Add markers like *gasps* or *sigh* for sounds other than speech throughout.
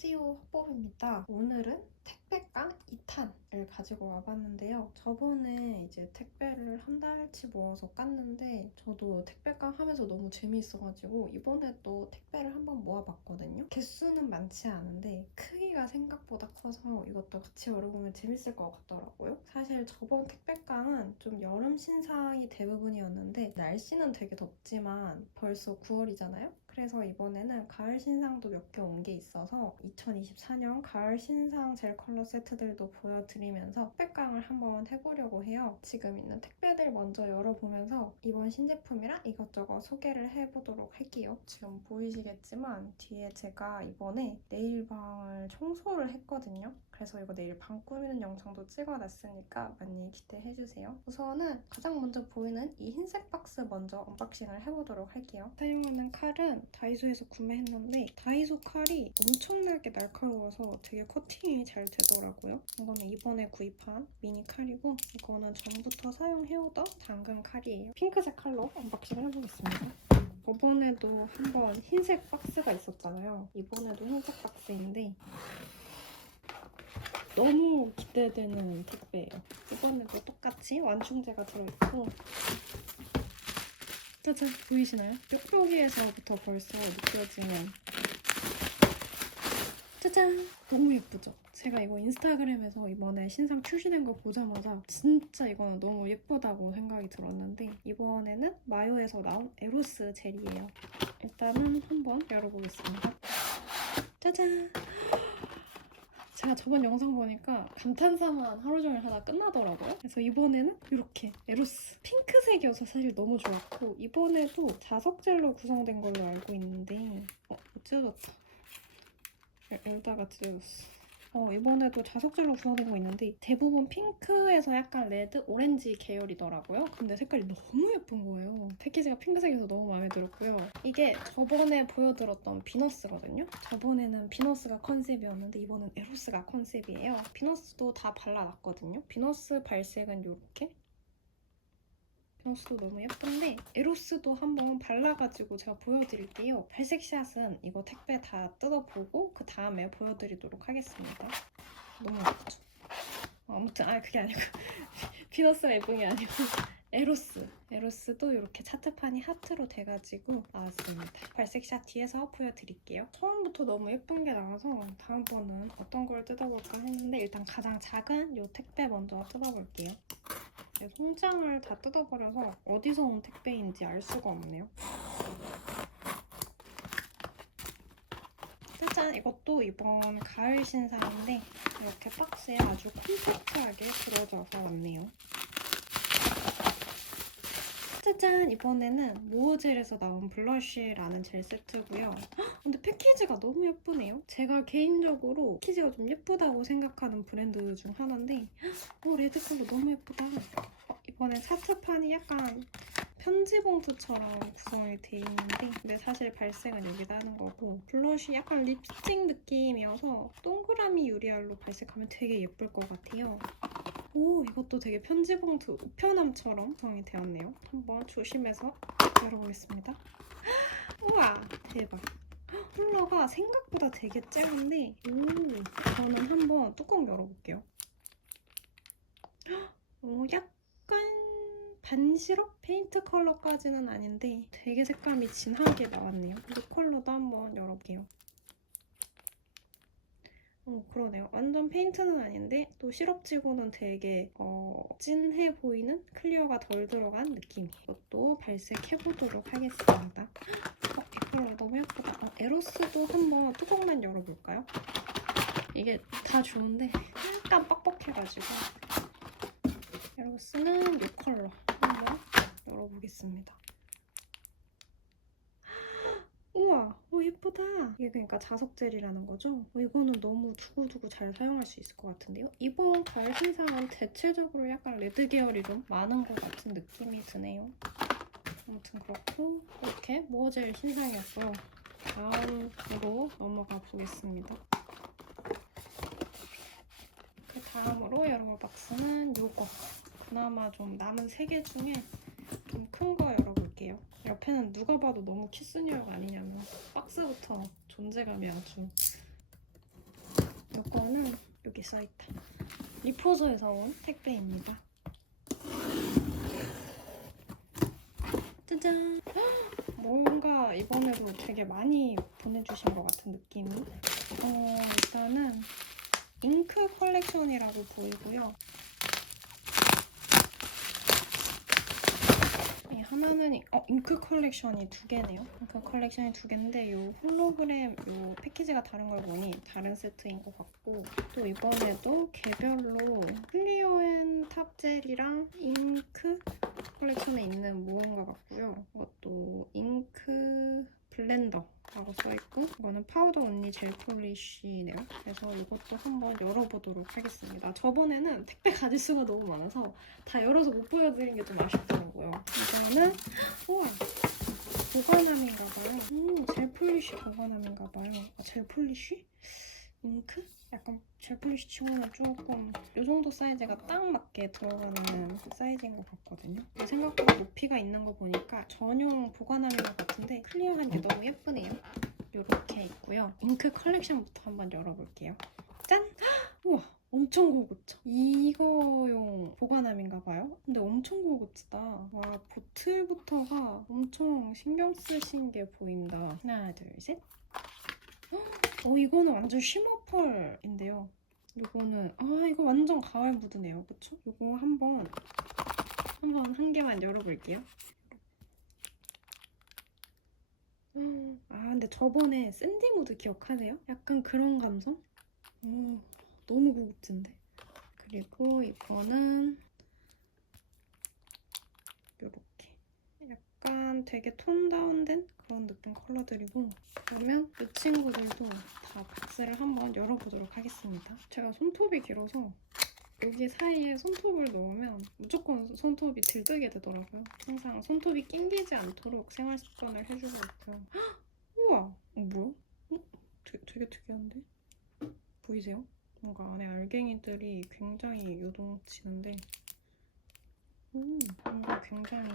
안녕하세요 호법입니다. 오늘은 택배깡 2탄을 가지고 와봤는데요. 저번에 이제 택배를 한 달치 모아서 깠는데 저도 택배깡 하면서 너무 재미있어가지고 이번에 또 택배를 한번 모아봤거든요. 개수는 많지 않은데 크기가 생각보다 커서 이것도 같이 열어보면 재밌을 것 같더라고요. 사실 저번 택배깡은 좀 여름 신상이 대부분이었는데 날씨는 되게 덥지만 벌써 9월이잖아요 그래서 이번에는 가을 신상도 몇 개 온 게 있어서 2024년 가을 신상 젤 컬러 세트들도 보여드리면서 택배깡을 한번 해보려고 해요. 지금 있는 택배들 먼저 열어보면서 이번 신제품이랑 이것저것 소개를 해보도록 할게요. 지금 보이시겠지만 뒤에 제가 이번에 네일방을 청소를 했거든요. 그래서 이거 내일 방 꾸미는 영상도 찍어놨으니까 많이 기대해주세요. 우선은 가장 먼저 보이는 이 흰색 박스 먼저 언박싱을 해보도록 할게요. 사용하는 칼은 다이소에서 구매했는데 다이소 칼이 엄청나게 날카로워서 되게 커팅이 잘 되더라고요. 이거는 이번에 구입한 미니 칼이고 이거는 전부터 사용해오던 당근 칼이에요. 핑크색 칼로 언박싱 해보겠습니다. 저번에도 한번 흰색 박스가 있었잖아요. 이번에도 흰색 박스인데 너무 기대되는 택배예요. 이번에도 똑같이 완충제가 들어있고 짜잔 보이시나요? 뾱뾱이에서부터 벌써 느껴지는 짜잔 너무 예쁘죠? 제가 이거 인스타그램에서 이번에 신상 출시된 거 보자마자 진짜 이거는 너무 예쁘다고 생각이 들었는데 이번에는 마요에서 나온 에로스 젤이에요. 일단은 한번 열어보겠습니다. 짜잔 제가 저번 영상 보니까 감탄사만 하루 종일 하다 끝나더라고요. 그래서 이번에는 이렇게 에로스 핑크색이어서 사실 너무 좋았고 이번에도 자석 젤로 구성된 걸로 알고 있는데 어, 찢어졌다. 열- 열다가 찢어졌어. 어, 이번에도 자석젤로 구성된 거 있는데 대부분 핑크에서 약간 레드, 오렌지 계열이더라고요. 근데 색깔이 너무 예쁜 거예요. 패키지가 핑크색이어서 너무 마음에 들었고요. 이게 저번에 보여드렸던 비너스거든요. 저번에는 비너스가 컨셉이었는데 이번엔 에로스가 컨셉이에요. 비너스도 다 발라놨거든요. 비너스 발색은 이렇게 비너스도 너무 예쁜데 에로스도 한번 발라가지고 제가 보여드릴게요. 발색샷은 이거 택배 다 뜯어보고 그 다음에 보여드리도록 하겠습니다. 너무 예쁘죠? 어, 아무튼 아 그게 아니고 *laughs* 예쁜 게 아니고 에로스 에로스도 이렇게 차트판이 하트로 돼가지고 나왔습니다. 발색샷 뒤에서 보여드릴게요. 처음부터 너무 예쁜 게 나와서 다음번은 어떤 걸 뜯어볼까 했는데 일단 가장 작은 이 택배 먼저 뜯어볼게요. 네, 송장을 다 뜯어버려서 어디서 온 택배인지 알 수가 없네요. 짜잔! 이것도 이번 가을 신상인데 이렇게 박스에 아주 콤팩트하게 들어져서 왔네요. 짜잔! 이번에는 모어젤에서 나온 블러쉬라는 젤 세트고요. 헉, 근데 패키지가 너무 예쁘네요. 제가 개인적으로 패키지가 좀 예쁘다고 생각하는 브랜드 중 하나인데 오 레드 컬러 너무 예쁘다. 어, 이번엔 차트판이 약간 편지 봉투처럼 구성이 돼 있는데 근데 사실 발색은 여기다 하는 거고 블러쉬 약간 립스틱 느낌이어서 동그라미 유리알로 발색하면 되게 예쁠 것 같아요. 오 이것도 되게 편지 봉투 우편함처럼 구성이 되었네요. 한번 조심해서 열어보겠습니다. *gasps* 우와 대박. 컬러가 생각보다 되게 쨍한데 오 저는 한번 뚜껑 열어볼게요. *gasps* 오 약간 반시럽 페인트 컬러까지는 아닌데 되게 색감이 진하게 나왔네요. 이 컬러도 한번 열어볼게요. 어, 그러네요. 완전 페인트는 아닌데 또 시럽치고는 되게 어, 진해 보이는 클리어가 덜 들어간 느낌이에요. 이것도 발색해보도록 하겠습니다. 어, 이 컬러 너무 예쁘다. 어, 에로스도 한번 뚜껑만 열어볼까요? 이게 다 좋은데 약간 뻑뻑해가지고 에로스는 이 컬러 한번 열어보겠습니다. 우와, 오 예쁘다. 이게 그러니까 자석 젤이라는 거죠? 어, 이거는 너무 두고두고 잘 사용할 수 있을 것 같은데요? 이번 가을 신상은 대체적으로 약간 레드 계열이 좀 많은 것 같은 느낌이 드네요. 아무튼 그렇고 이렇게 모어젤 신상이었고요. 다음으로 넘어가 보겠습니다. 그 다음으로 여러분 박스는 이거. 그나마 좀 남은 세 개 중에 좀 큰 거 열어볼게요. 옆에는 누가 봐도 너무 키스니어가 아니냐면 박스부터 존재감이 아주 이거는 여기 써있다. 리포소에서 온 택배입니다. 짜잔! 뭔가 이번에도 되게 많이 보내주신 것 같은 느낌이. 어, 일단은 잉크 컬렉션이라고 보이고요. 이 하나는 이- 어, 잉크 컬렉션이 두 개네요. 잉크 컬렉션이 두 개인데 이 홀로그램 이 패키지가 다른 걸 보니 다른 세트인 것 같고 또 이번에도 개별로 클리어 앤 탑젤이랑 잉크 컬렉션에 있는 모음 것 같고요. 이것도 잉크 블렌더라고 써있고 이거는 파우더 언니 젤 폴리쉬네요. 그래서 이것도 한번 열어보도록 하겠습니다. 저번에는 택배 가짓수가 너무 많아서 다 열어서 못 보여드린 게 좀 아쉽더라고요. 이거는 우와 보관함인가 봐요. 음, 젤 폴리쉬 보관함인가 봐요. 아, 젤 폴리쉬? 잉크? 약간 젤 폴리쉬 치고는 조금 이 정도 사이즈가 딱 맞게 들어가는 그 사이즈인 것 같거든요. 생각보다 높이가 있는 거 보니까 전용 보관함인 것 같은데 클리어한 게 너무 예쁘네요. 이렇게 있고요. 잉크 컬렉션부터 한번 열어볼게요. 짠! *gasps* 우와! 엄청 고급져. 이거용 보관함인가 봐요. 근데 엄청 고급지다. 와, 보틀부터가 엄청 신경 쓰신 게 보인다. 하나, 둘, 셋. 어, 이거는 완전 쉬머펄인데요. 이거는 아, 이거 완전 가을 무드네요. 그쵸? 이거 한번 한번 한 개만 열어볼게요. 음, 아, 근데 저번에 샌디 무드 기억하세요? 약간 그런 감성? 오, 너무 고급진데. 그리고 이거는 요렇게 약간 되게 톤 다운된 그런 느낌 컬러들이고 그러면 이 친구들도 다 박스를 한번 열어보도록 하겠습니다. 제가 손톱이 길어서 여기 사이에 손톱을 넣으면 무조건 손톱이 들뜨게 되더라고요. 항상 손톱이 낑기지 않도록 생활 습관을 해주고 있고요. 헉! 우와! 어, 뭐야? 어? 되게, 되게 특이한데? 보이세요? 뭔가 안에 알갱이들이 굉장히 요동치는데 음, 뭔가 굉장히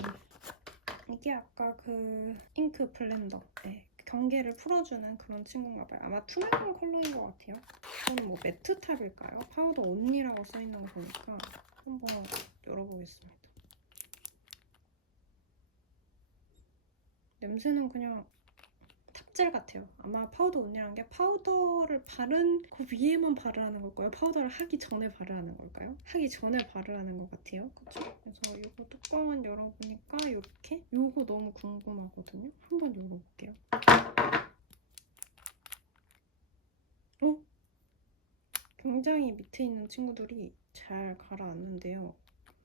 이게 아까 그 잉크 블렌더 네, 경계를 풀어주는 그런 친구인가 봐요. 아마 투명한 컬러인 것 같아요. 이거는 뭐 매트 탑일까요? 파우더 언니라고 써있는 거 보니까 한번 열어보겠습니다. 냄새는 그냥 탑 젤 같아요. 아마 파우더 언니라는 게 파우더를 바른 그 위에만 바르라는 걸까요? 파우더를 하기 전에 바르라는 걸까요? 하기 전에 바르라는 것 같아요. 그쵸? 그래서 이거 뚜껑은 열어보니까 이렇게 이거 너무 궁금하거든요. 한번 열어볼게요. 어? 굉장히 밑에 있는 친구들이 잘 가라앉는데요.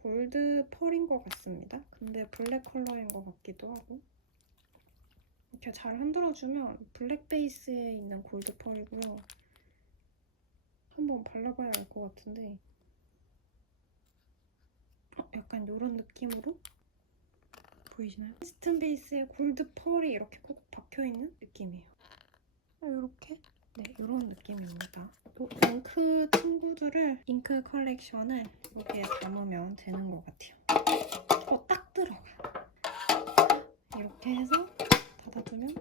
골드 펄인 것 같습니다. 근데 블랙 컬러인 것 같기도 하고 이렇게 잘 흔들어주면 블랙 베이스에 있는 골드 펄이고요. 한번 발라봐야 알 것 같은데 어, 약간 이런 느낌으로 보이시나요? 스튼 베이스에 골드 펄이 이렇게 꼭 박혀있는 느낌이에요. 이렇게 네, 이런 느낌입니다. 또 잉크 친구들을 잉크 컬렉션을 여기에 담으면 되는 것 같아요. 어, 딱 들어가. 이렇게 해서 닫아두면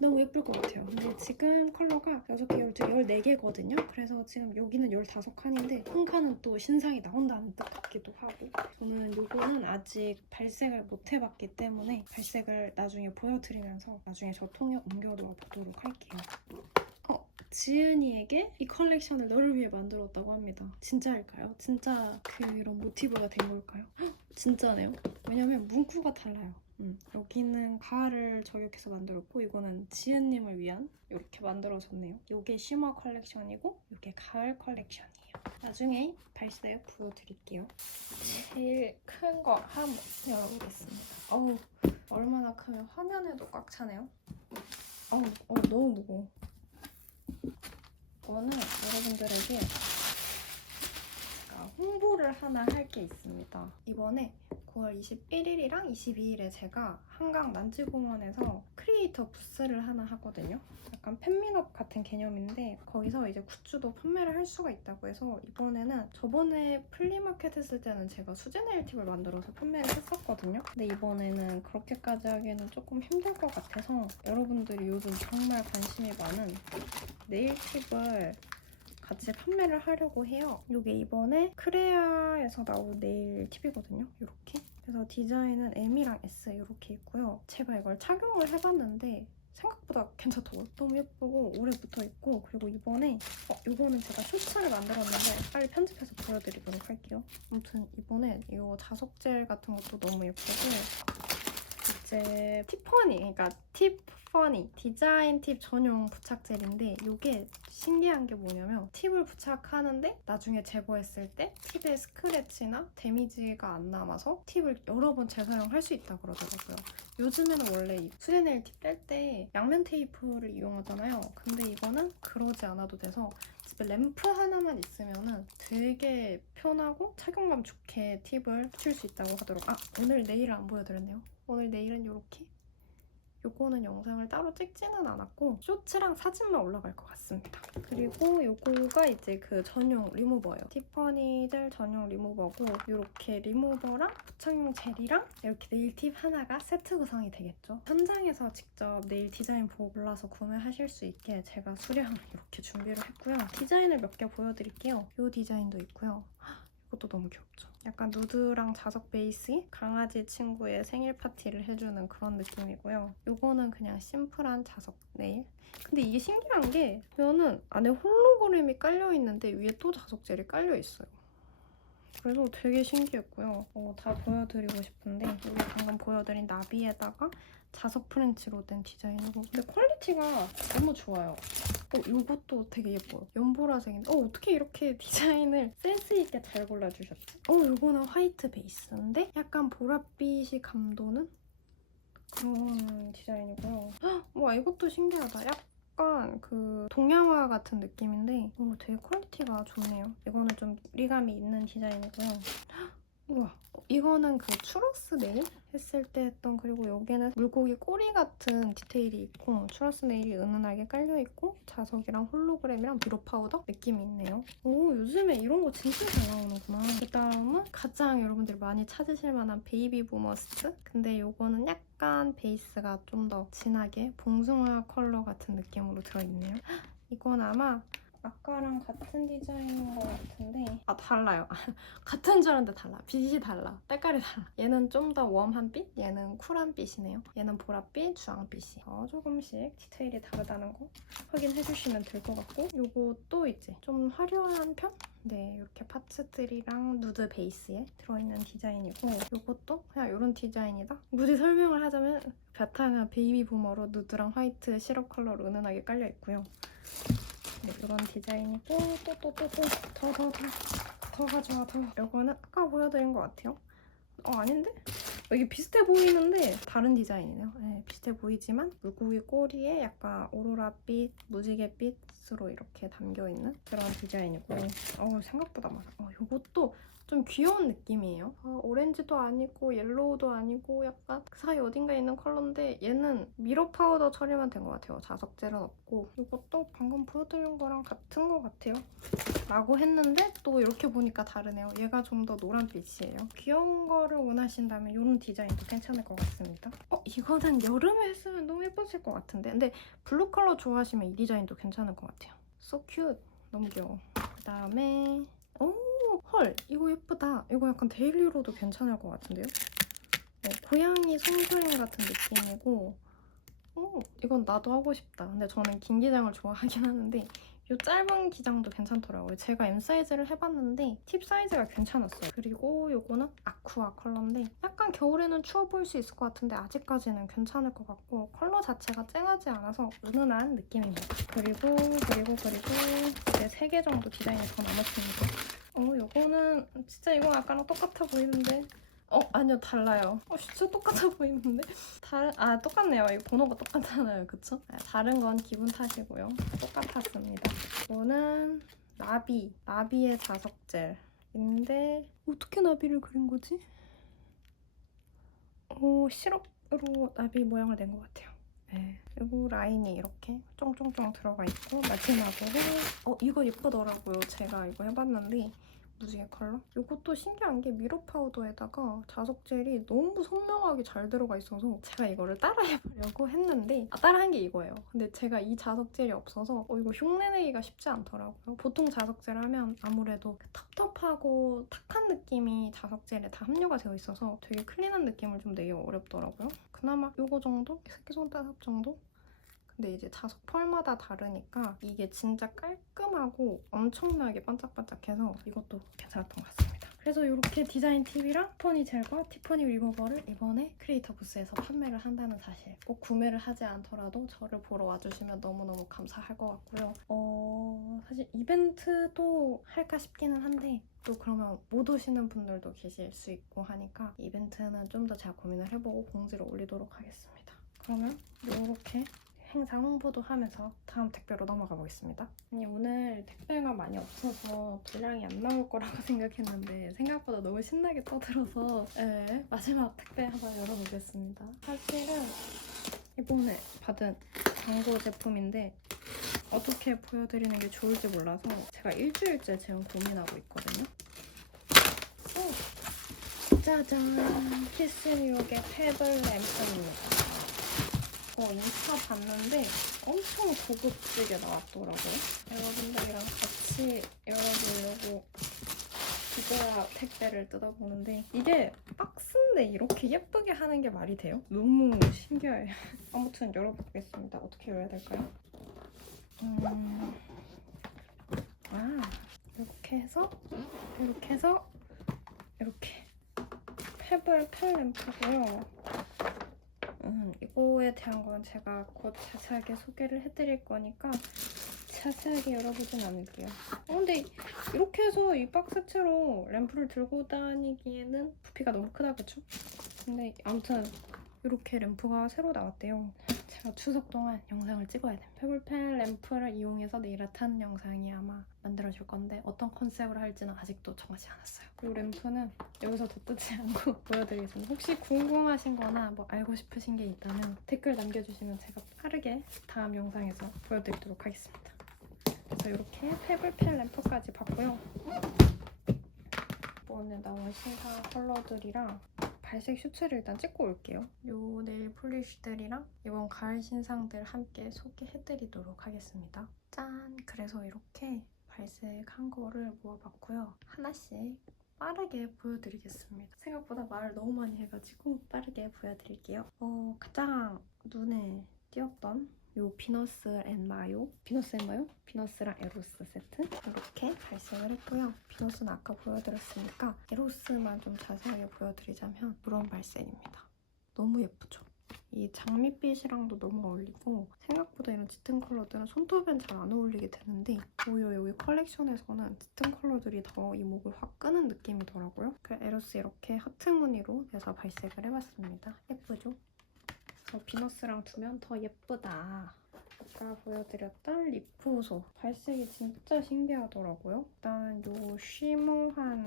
너무 예쁠 것 같아요. 근데 지금 컬러가 6개, 12개, 14개거든요. 그래서 지금 여기는 15칸인데 한 칸은 또 신상이 나온다는 뜻 같기도 하고 저는 이거는 아직 발색을 못 해봤기 때문에 발색을 나중에 보여드리면서 나중에 저 통에 옮겨놓아 보도록 할게요. 어, 지은이에게 이 컬렉션을 너를 위해 만들었다고 합니다. 진짜일까요? 진짜 그런 모티브가 된 걸까요? 헉, 진짜네요. 왜냐면 문구가 달라요. 음, 여기는 가을을 저격해서 만들었고 이거는 지은님을 위한 이렇게 만들어졌네요. 이게 쉬머 컬렉션이고 이게 가을 컬렉션이에요. 나중에 발색 보여드릴게요. 제일 큰 거 한번 열어보겠습니다. 어우, 얼마나 크면 화면에도 꽉 차네요. 어우, 어, 너무 무거워. 이거는 여러분들에게 홍보를 하나 할 게 있습니다. 이번에 9월 21일이랑 22일에 제가 한강 난지공원에서 크리에이터 부스를 하나 하거든요. 약간 팬미업 같은 개념인데 거기서 이제 굿즈도 판매를 할 수가 있다고 해서 이번에는 저번에 플리마켓 했을 때는 제가 수제 네일팁을 만들어서 판매를 했었거든요. 근데 이번에는 그렇게까지 하기에는 조금 힘들 것 같아서 여러분들이 요즘 정말 관심이 많은 네일팁을 같이 판매를 하려고 해요. 이게 이번에 크레아에서 나온 네일 팁이거든요. 이렇게. 그래서 디자인은 M이랑 S 이렇게 있고요. 제가 이걸 착용을 해봤는데 생각보다 괜찮더라고요. 너무 예쁘고 오래 붙어 있고 그리고 이번에 어, 이거는 제가 쇼츠를 만들었는데 빨리 편집해서 보여드리도록 할게요. 아무튼 이번에 이 자석 젤 같은 것도 너무 예쁘고 이제 티퍼니 그러니까 팁 퍼니 디자인 팁 전용 부착 젤인데 이게 신기한 게 뭐냐면 팁을 부착하는데 나중에 제거했을 때 팁에 스크래치나 데미지가 안 남아서 팁을 여러 번 재사용할 수 있다 그러더라고요. 요즘에는 원래 이 수제네일 팁뗄때 양면 테이프를 이용하잖아요. 근데 이거는 그러지 않아도 돼서 집에 램프 하나만 있으면은 되게 편하고 착용감 좋게 팁을 붙일 수 있다고 하더라고요. 아 오늘 네일을 안 보여드렸네요. 오늘 네일은 이렇게 요거는 영상을 따로 찍지는 않았고 쇼츠랑 사진만 올라갈 것 같습니다. 그리고 요거가 이제 그 전용 리무버예요. 티퍼니 젤 전용 리무버고 이렇게 리무버랑 부착용 젤이랑 이렇게 네일 팁 하나가 세트 구성이 되겠죠. 현장에서 직접 네일 디자인 보고 골라서 구매하실 수 있게 제가 수량을 이렇게 준비를 했고요. 디자인을 몇 개 보여드릴게요. 이 디자인도 있고요. 이것도 너무 귀엽죠. 약간 누드랑 자석 베이스의 강아지 친구의 생일 파티를 해주는 그런 느낌이고요. 이거는 그냥 심플한 자석 네일. 근데 이게 신기한 게 보면은 안에 홀로그램이 깔려 있는데 위에 또 자석 젤이 깔려 있어요. 그래서 되게 신기했고요. 어, 다 보여드리고 싶은데 여기 방금 보여드린 나비에다가 자석 프렌치로 된 디자인이고 근데 퀄리티가 너무 좋아요. 어, 이것도 되게 예뻐요. 연보라색인데 어, 어떻게 이렇게 *laughs* 디자인을 센스 있게 잘 골라주셨지? 어, 이거는 화이트 베이스인데 약간 보랏빛이 감도는 그런 디자인이고요. 헉, 와, 이것도 신기하다. 약 간 그 동양화 같은 느낌인데 어, 되게 퀄리티가 좋네요. 이거는 좀 무리감이 있는 디자인이고요. 헉, 우와, 이거는 그 추러스 네일 했을 때 했던 그리고 여기는 물고기 꼬리 같은 디테일이 있고 추러스 네일이 은은하게 깔려있고 자석이랑 홀로그램이랑 비로 파우더 느낌이 있네요. 오 요즘에 이런 거 진짜 잘 나오는구나. 그 다음은 가장 여러분들이 많이 찾으실 만한 베이비 부머스트 근데 이거는 약간 베이스가 좀 더 진하게 봉숭아 컬러 같은 느낌으로 들어있네요. *gasps* 이건 아마 아까랑 같은 디자인인 것 같은데. 아 달라요. *laughs* 같은 줄 알았는데 달라. 빛이 달라. 때깔이 달라. 얘는 좀 더 웜한 빛? 얘는 쿨한 빛이네요. 얘는 보랏빛 주황빛이. 어, 조금씩 디테일이 다르다는 거 확인해 주시면 될 것 같고. 요것도 이제 좀 화려한 편? 네 이렇게 파츠들이랑 누드 베이스에 들어있는 디자인이고. 요것도 그냥 이런 디자인이다? 굳이 설명을 하자면 바탕은 베이비 부머로 누드랑 화이트 시럽 컬러로 은은하게 깔려 있고요. 네, 이런 디자인이고 또 또 또 또 더 더 더 더 가져와 더. 이거는 아까 보여드린 것 같아요. 어 아닌데? 어, 이게 비슷해 보이는데 다른 디자인이네요. 네, 비슷해 보이지만 물고기 꼬리에 약간 오로라빛, 무지개빛으로 이렇게 담겨있는 그런 디자인이고 어 생각보다 많아. 어, 이것도 좀 귀여운 느낌이에요. 아, 오렌지도 아니고 옐로우도 아니고 약간 그 사이 어딘가에 있는 컬러인데 얘는 미러 파우더 처리만 된 것 같아요. 자석젤은 없고 이것도 방금 보여드린 거랑 같은 것 같아요. 라고 했는데 또 이렇게 보니까 다르네요. 얘가 좀 더 노란빛이에요. 귀여운 거를 원하신다면 이런 디자인도 괜찮을 것 같습니다. 어 이거는 여름에 했으면 너무 예뻤을 것 같은데 근데 블루 컬러 좋아하시면 이 디자인도 괜찮을 것 같아요. So cute. 너무 귀여워. 그 다음에 오 헐 이거 예쁘다. 이거 약간 데일리로도 괜찮을 것 같은데요? 어, 고양이 손그림 같은 느낌이고 오 이건 나도 하고 싶다. 근데 저는 긴 기장을 좋아하긴 하는데 이 짧은 기장도 괜찮더라고요. 제가 M 사이즈를 해봤는데 팁 사이즈가 괜찮았어요. 그리고 이거는 아쿠아 컬러인데 약간 겨울에는 추워 보일 수 있을 것 같은데 아직까지는 괜찮을 것 같고 컬러 자체가 쨍하지 않아서 은은한 느낌입니다. 그리고 그리고 그리고 이제 3개 정도 디자인이 더 남았습니다 어, 요거는 진짜 이건 아까랑 똑같아 보이는데 어, 아니요, 달라요. 어, 진짜 똑같아 *laughs* 보이는데? 다른, 아, 똑같네요. 이 번호가 똑같잖아요. 그쵸? 아, 다른 건 기분 탓이고요. 똑같았습니다. 이거는 나비, 나비의 자석젤인데 어떻게 나비를 그린 거지? 오, 시럽으로 나비 모양을 낸 것 같아요. 네. 그리고 라인이 이렇게 쫑쫑쫑 들어가 있고 마지막으로 어 이거 예쁘더라고요. 제가 이거 해봤는데 무지개 컬러. 이것도 신기한 게 미로 파우더에다가 자석 젤이 너무 선명하게 잘 들어가 있어서 제가 이거를 따라해보려고 했는데 아, 따라한 게 이거예요. 근데 제가 이 자석 젤이 없어서 어, 이거 흉내내기가 쉽지 않더라고요. 보통 자석 젤 하면 아무래도 그 텁텁하고 탁한 느낌이 자석 젤에 다 함유가 되어 있어서 되게 클린한 느낌을 좀 내기 어렵더라고요. 그나마 이거 정도? 새끼손바닥 정도? 근데 이제 자석 펄마다 다르니까 이게 진짜 깔끔하고 엄청나게 반짝반짝해서 이것도 괜찮았던 것 같습니다. 그래서 이렇게 디자인 팁이랑 티퍼니 젤과 티퍼니 리무버를 이번에 크리에이터 부스에서 판매를 한다는 사실 꼭 구매를 하지 않더라도 저를 보러 와주시면 너무너무 감사할 것 같고요. 어... 사실 이벤트도 할까 싶기는 한데 또 그러면 못 오시는 분들도 계실 수 있고 하니까 이벤트는 좀 더 제가 고민을 해보고 공지를 올리도록 하겠습니다. 그러면 이렇게 행사 홍보도 하면서 다음 택배로 넘어가 보겠습니다. 아니 오늘 택배가 많이 없어서 분량이 안 나올 거라고 *laughs* 생각했는데 생각보다 너무 신나게 떠들어서 네, 마지막 택배 한번 열어보겠습니다. 사실은 이번에 받은 광고 제품인데 어떻게 보여드리는 게 좋을지 몰라서 제가 일주일째 지금 고민하고 있거든요. 오! 짜잔! 키스뉴욕의 페블 램프입니다. 어, 인스타 봤는데 엄청 고급지게 나왔더라고요. 여러분들이랑 같이 열어보려고 기저야 택배를 뜯어보는데 이게 박스인데 이렇게 예쁘게 하는 게 말이 돼요? 너무 신기해요. *laughs* 아무튼 열어보겠습니다. 어떻게 열어야 될까요? 음... 아, 이렇게 해서 이렇게 해서 이렇게 페블 펠 램프고요. 음, 이거에 대한 건 제가 곧 자세하게 소개를 해드릴 거니까 자세하게 열어보진 않을게요. 어, 근데 이렇게 해서 이 박스채로 램프를 들고 다니기에는 부피가 너무 크다, 그쵸? 근데 아무튼 이렇게 램프가 새로 나왔대요. 제가 추석 동안 영상을 찍어야 됩니다. 페블펜 램프를 이용해서 네일 아트 하는 영상이 아마 만들어질 건데 어떤 컨셉으로 할지는 아직도 정하지 않았어요. 이 램프는 여기서 덧붙지 않고 *laughs* 보여드리겠습니다. 혹시 궁금하신 거나 뭐 알고 싶으신 게 있다면 댓글 남겨주시면 제가 빠르게 다음 영상에서 보여드리도록 하겠습니다. 그래서 이렇게 페블펜 램프까지 봤고요. 이번에 나온 신상 컬러들이랑 발색 슈츠를 일단 찍고 올게요. 요 네일 폴리쉬들이랑 이번 가을 신상들 함께 소개해드리도록 하겠습니다. 짠! 그래서 이렇게 발색한 거를 모아봤고요. 하나씩 빠르게 보여드리겠습니다. 생각보다 말을 너무 많이 해가지고 빠르게 보여드릴게요. 어, 가장 눈에 띄었던 요 비너스 앤 마요 비너스 앤 마요? 비너스랑 에로스 세트 이렇게 발색을 했고요. 비너스는 아까 보여드렸으니까 에로스만 좀 자세하게 보여드리자면 이런 발색입니다. 너무 예쁘죠? 이 장밋빛이랑도 너무 어울리고 생각보다 이런 짙은 컬러들은 손톱엔 잘 안 어울리게 되는데 오히려 여기 컬렉션에서는 짙은 컬러들이 더 이목을 확 끄는 느낌이더라고요. 그 에로스 이렇게 하트 무늬로 해서 발색을 해봤습니다. 예쁘죠? 비너스랑 두면 더 예쁘다. 아까 보여드렸던 리프소 발색이 진짜 신기하더라고요. 일단 요 쉬머한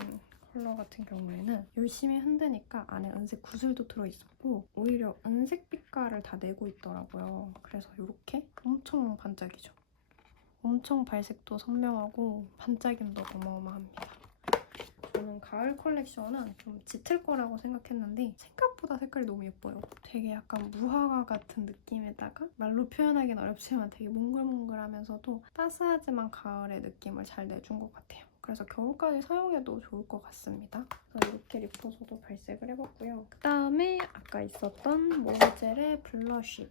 컬러 같은 경우에는 열심히 흔드니까 안에 은색 구슬도 들어있었고 오히려 은색 빛깔을 다 내고 있더라고요. 그래서 이렇게 엄청 반짝이죠. 엄청 발색도 선명하고 반짝임도 어마어마합니다. 저는 가을 컬렉션은 좀 짙을 거라고 생각했는데 생각보다 색깔이 너무 예뻐요. 되게 약간 무화과 같은 느낌에다가 말로 표현하기는 어렵지만 되게 몽글몽글하면서도 따스하지만 가을의 느낌을 잘 내준 것 같아요. 그래서 겨울까지 사용해도 좋을 것 같습니다. 이렇게 리포소도 발색을 해봤고요. 그다음에 아까 있었던 모르젤의 블러쉬.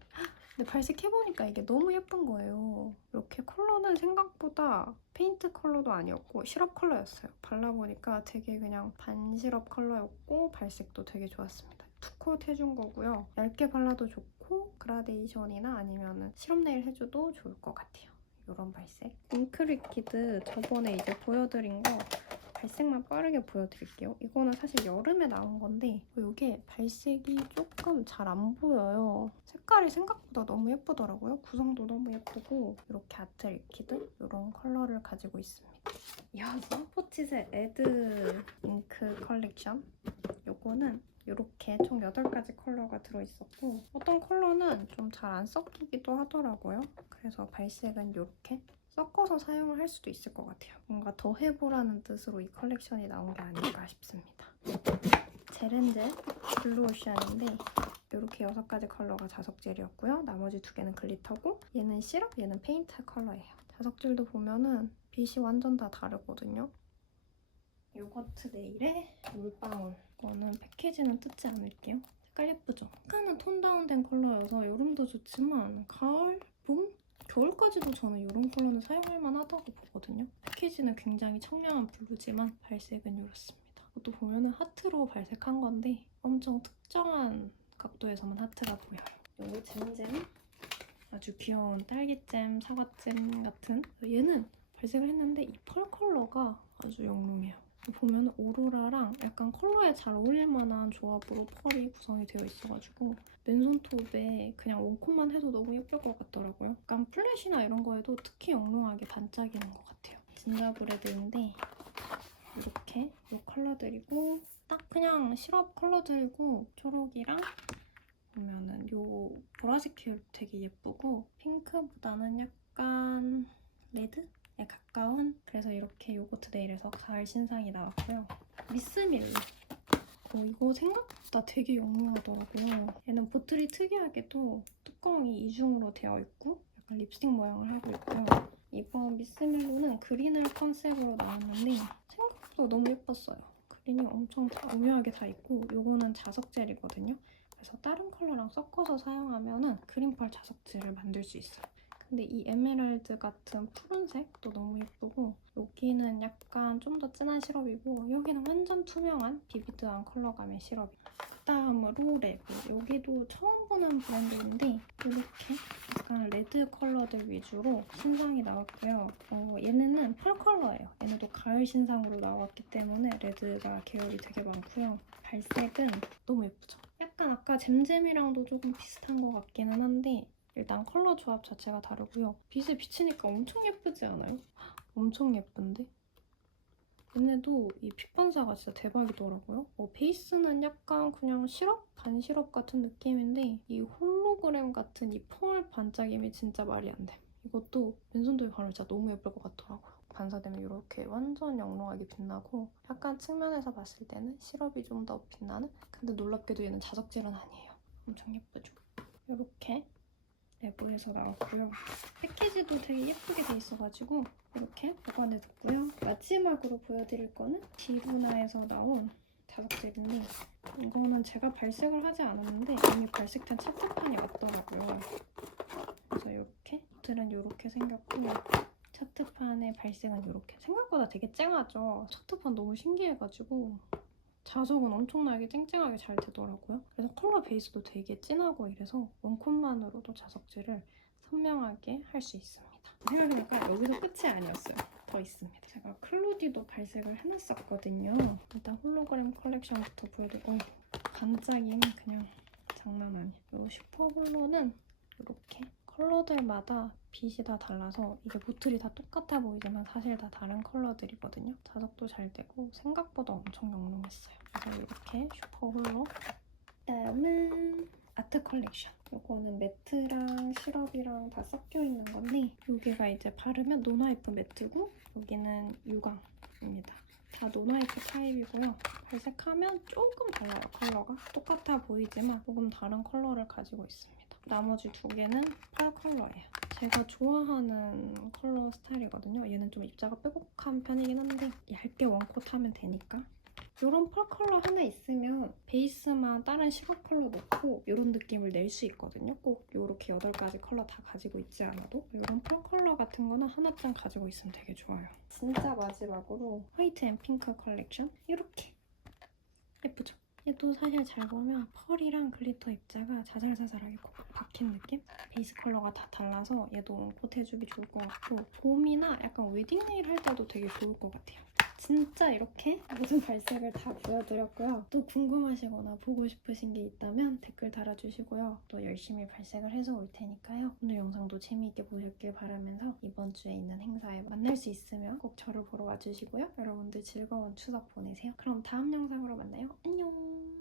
근데 발색해보니까 이게 너무 예쁜 거예요. 이렇게 컬러는 생각보다 페인트 컬러도 아니었고 시럽 컬러였어요. 발라보니까 되게 그냥 반시럽 컬러였고 발색도 되게 좋았습니다. 투컷 해준 거고요. 얇게 발라도 좋고 그라데이션이나 아니면 시럽 네일 해줘도 좋을 것 같아요. 이런 발색. 잉크 리퀴드 저번에 이제 보여드린 거 발색만 빠르게 보여드릴게요. 이거는 사실 여름에 나온 건데 이게 발색이 조금 잘 안 보여요. 색깔이 생각보다 너무 예쁘더라고요. 구성도 너무 예쁘고 이렇게 아트 리퀴드 이런 컬러를 가지고 있습니다. 이어서 포치의 레드 잉크 컬렉션 요거는 이렇게 총 8가지 컬러가 들어있었고 어떤 컬러는 좀 잘 안 섞이기도 하더라고요. 그래서 발색은 이렇게 섞어서 사용을 할 수도 있을 것 같아요. 뭔가 더 해보라는 뜻으로 이 컬렉션이 나온 게 아닐까 싶습니다. 제렌젤 블루오션인데 이렇게 여섯 가지 컬러가 자석젤이었고요. 나머지 두 개는 글리터고 얘는 시럽, 얘는 페인트 컬러예요. 자석젤도 보면은 빛이 완전 다 다르거든요. 요거트 네일에 물방울. 이거는 패키지는 뜯지 않을게요. 색깔 예쁘죠? 약간은 톤 다운된 컬러여서 여름도 좋지만 가을, 봄, 겨울까지도 저는 이런 컬러는 사용할 만하다고 보거든요. 패키지는 굉장히 청량한 블루지만 발색은 이렇습니다. 이것도 보면 은 하트로 발색한 건데 엄청 특정한 각도에서만 하트가 보여요. 요거 잼잼 아주 귀여운 딸기잼, 사과잼 같은 얘는 발색을 했는데 이 펄 컬러가 아주 영롱해요. 보면 오로라랑 약간 컬러에 잘 어울릴 만한 조합으로 펄이 구성이 되어 있어가지고 맨손톱에 그냥 원콧만 해도 너무 예쁠 것 같더라고요. 약간 플랫이나 이런 거에도 특히 영롱하게 반짝이는 것 같아요. 진저브레드인데 이렇게 이 컬러들이고 딱 그냥 시럽 컬러들이고 초록이랑 보면은 요 보라색 계열 되게 예쁘고 핑크보다는 약간 레드에 가까운 그래서 이렇게 요거트 네일에서 가을 신상이 나왔고요. 미스밀로 어, 이거 생각보다 되게 영롱하더라고요. 얘는 보틀이 특이하게도 뚜껑이 이중으로 되어 있고 약간 립스틱 모양을 하고 있고요. 이번 미스밀로는 그린을 컨셉으로 나왔는데 생각보다 너무 예뻤어요. 그린이 엄청 다 오묘하게 다 있고 요거는 자석 젤이거든요. 그래서 다른 컬러랑 섞어서 사용하면 은 그린펄 자석 젤을 만들 수 있어요. 근데 이 에메랄드 같은 푸른색도 너무 예쁘고 여기는 약간 좀 더 진한 시럽이고 여기는 완전 투명한 비비드한 컬러감의 시럽. 그다음으로 레브. 여기도 처음 보는 브랜드인데 이렇게 약간 레드 컬러들 위주로 신상이 나왔고요. 어, 얘네는 펄 컬러예요. 얘네도 가을 신상으로 나왔기 때문에 레드가 계열이 되게 많고요. 발색은 너무 예쁘죠? 약간 아까 잼잼이랑도 조금 비슷한 것 같기는 한데 일단 컬러 조합 자체가 다르고요. 빛에 비치니까 엄청 예쁘지 않아요? 엄청 예쁜데? 얘네도 이 핏 반사가 진짜 대박이더라고요. 어, 베이스는 약간 그냥 시럽? 반시럽 같은 느낌인데 이 홀로그램 같은 이 펄 반짝임이 진짜 말이 안 돼. 이것도 맨손톱에 바르면 진짜 너무 예쁠 것 같더라고요. 반사되면 이렇게 완전 영롱하게 빛나고 약간 측면에서 봤을 때는 시럽이 좀 더 빛나는? 근데 놀랍게도 얘는 자석젤은 아니에요. 엄청 예쁘죠? 이렇게 내부에서 나왔고요. 패키지도 되게 예쁘게 돼 있어가지고 이렇게 보관해 뒀고요. 마지막으로 보여드릴 거는 디루나에서 나온 자석젤인데 이거는 제가 발색을 하지 않았는데 이미 발색된 차트판이 왔더라고요. 그래서 이렇게 들은 이렇게 생겼고 차트판의 발색은 이렇게 생각보다 되게 쨍하죠. 차트판 너무 신기해가지고 자석은 엄청나게 쨍쨍하게 잘 되더라고요. 그래서 컬러 베이스도 되게 진하고 이래서 원콧만으로도 자석질을 선명하게 할 수 있습니다. 생각해보니까 여기서 끝이 아니었어요. 더 있습니다. 제가 클로디도 발색을 해놨었거든요. 일단 홀로그램 컬렉션부터 보여드리고 반짝이는 그냥 장난 아니에요. 이 슈퍼 홀로는 이렇게 컬러들마다 빛이 다 달라서 이게 보틀이 다 똑같아 보이지만 사실 다 다른 컬러들이거든요. 자석도 잘 되고 생각보다 엄청 영롱 했어요. 그래서 이렇게 슈퍼 홀로 다음은 아트 컬렉션. 이거는 매트랑 시럽이랑 다 섞여 있는 건데 여기가 이제 바르면 노나이프 매트고 여기는 유광입니다. 다 노나이프 타입이고요. 발색하면 조금 달라요, 컬러가. 똑같아 보이지만 조금 다른 컬러를 가지고 있습니다. 나머지 두 개는 펄 컬러예요. 제가 좋아하는 컬러 스타일이거든요. 얘는 좀 입자가 빼곡한 편이긴 한데 얇게 원콧 하면 되니까. 이런 펄 컬러 하나 있으면 베이스만 다른 시럽 컬러 넣고 이런 느낌을 낼 수 있거든요. 꼭 이렇게 8가지 컬러 다 가지고 있지 않아도 이런 펄 컬러 같은 거는 하나쯤 가지고 있으면 되게 좋아요. 진짜 마지막으로 화이트 앤 핑크 컬렉션 이렇게 예쁘죠? 얘도 사실 잘 보면 펄이랑 글리터 입자가 자잘자잘하게 콕 박힌 느낌? 베이스 컬러가 다 달라서 얘도 콧 해주기 좋을 것 같고 봄이나 약간 웨딩 네일 할 때도 되게 좋을 것 같아요. 진짜 이렇게 모든 발색을 다 보여드렸고요. 또 궁금하시거나 보고 싶으신 게 있다면 댓글 달아주시고요. 또 열심히 발색을 해서 올 테니까요. 오늘 영상도 재미있게 보셨길 바라면서 이번 주에 있는 행사에 만날 수 있으면 꼭 저를 보러 와주시고요. 여러분들 즐거운 추석 보내세요. 그럼 다음 영상으로 만나요. 안녕!